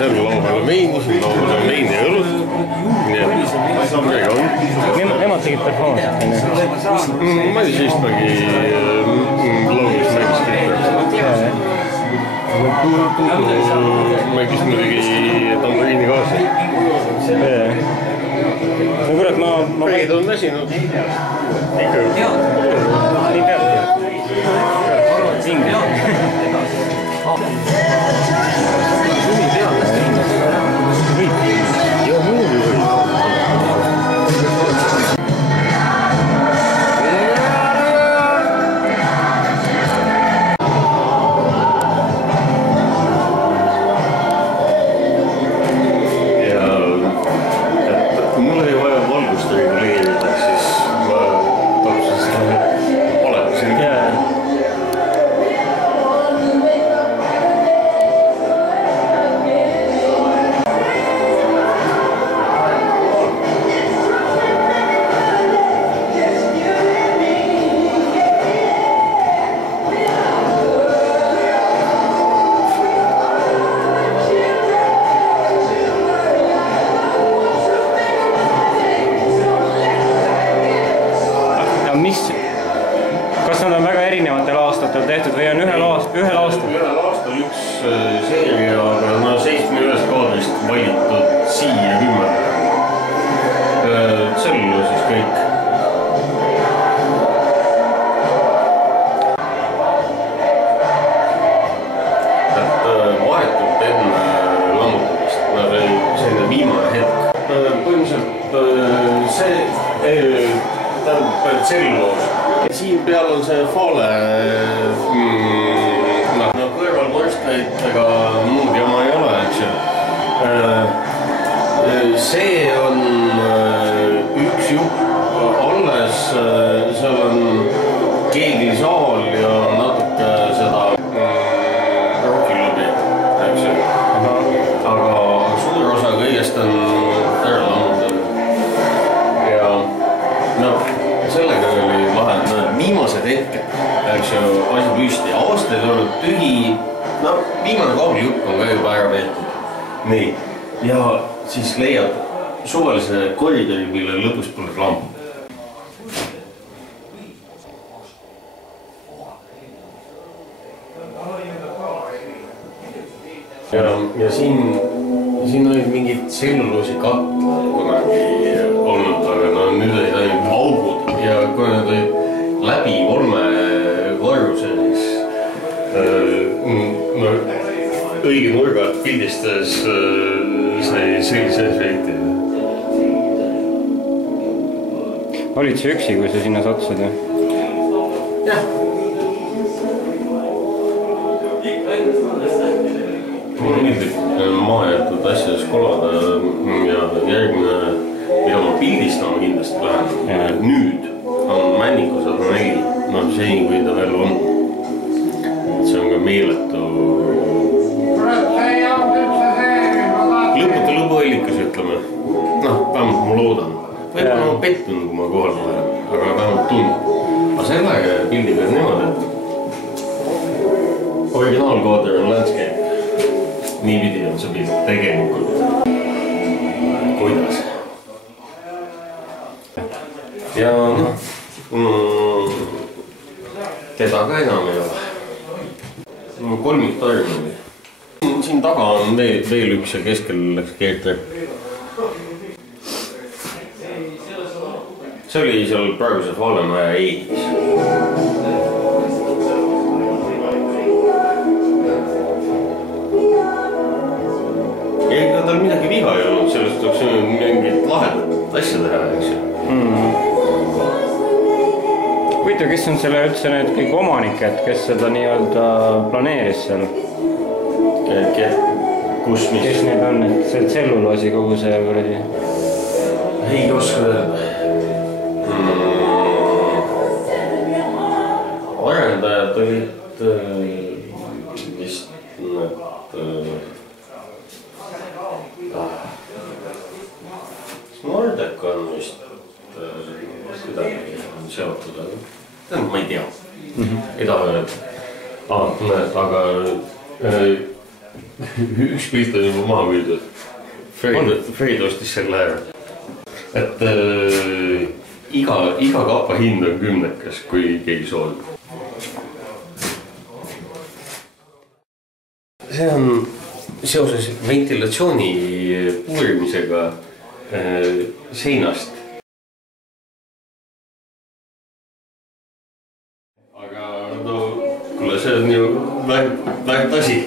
seal laual on veini, siin laual on veini ja õlut. Nii et midagi on. Nemad tegid performansit, on ju? Madis Eestmägi laulis mängis kõik. Mängis muidugi tamburiini kaasa. No kurat, ma... Päid on väsinud. Ikka ju. Nii peabki. Singi. Kas nad on väga erinevatel aastatel tehtud või on ühel aastal? Ühel aastal üks seeria, aga no 71 kaadrist valitud siia 10. Sellu siis kõik. Et vahetult enne lammutamist, selline viimane hetk. Põhimõtteliselt see tähendab tselluloos. Siin peal on see faale, kõrvalkorstnaid ega muud jama ei ole, eks ju. See on üks jupp alles, seal on keeglisaal ja natuke seda rockilubi, eks ju. Aga suur osa kõigest on ära lammutatud. Ja no, sellega oli lahe, viimased hetked, eks ju, asi püsti, aastaid olnud tühi, no viimane kaabeljupp on ka juba ära veetud. Nii, ja siis leiad suvalise koridori, mille lõpus pole lamp. Ja siin olid mingid tselluloosi katlad kunagi olnud, aga no nüüd olid ainult augud ja kui nad olid läbi 3 varuse, siis õige nurgad pildistas sai sellise efekti. Olid sa üksi, kui sa sinna sattusid? Jah. Mulle meeldib maajäetud asjades kolada ja järgmine, mida ma pildistama kindlasti lähen, nüüd on Männiku 104, no seni kui ta veel on. See on ka meeletu lõputu lõbuallikas, ütleme. Noh, vähemalt ma loodan. Võib-olla ma pettun, kui ma kohal lähen, aga vähemalt tundub. Aga selle pildiga on niimoodi, et originaalkaader on landscape. Niipidi on see pilt tegelikult. Kuidas? Ja noh, teda ka enam ei ole. Kolmiktarm oli. Siin taga on veel üks ja keskel läks keertrepp. See oli seal praeguse Faalemaja ees. Ega tal midagi viha ei olnud, sellest oleks mingit lahedat asja teha, eks ju. Huvitav, kes on selle üldse need kõik omanikud, kes seda nii-öelda planeeris seal? Kus, mis? Kes need on, et see tselluloosi kogu see kuradi? Ei oska öelda. Arendajad olid vist Nordec on vist kuidagi seotud, aga ma ei tea. Ei taha öelda. Aga üks pilt on juba maha müüdud. Fred ostis selle ära. Et iga kapa hind on 10, kui keegi soovib. See on seoses ventilatsiooni puurimisega seinast. Aga no, kuule, see on ju väärt asi.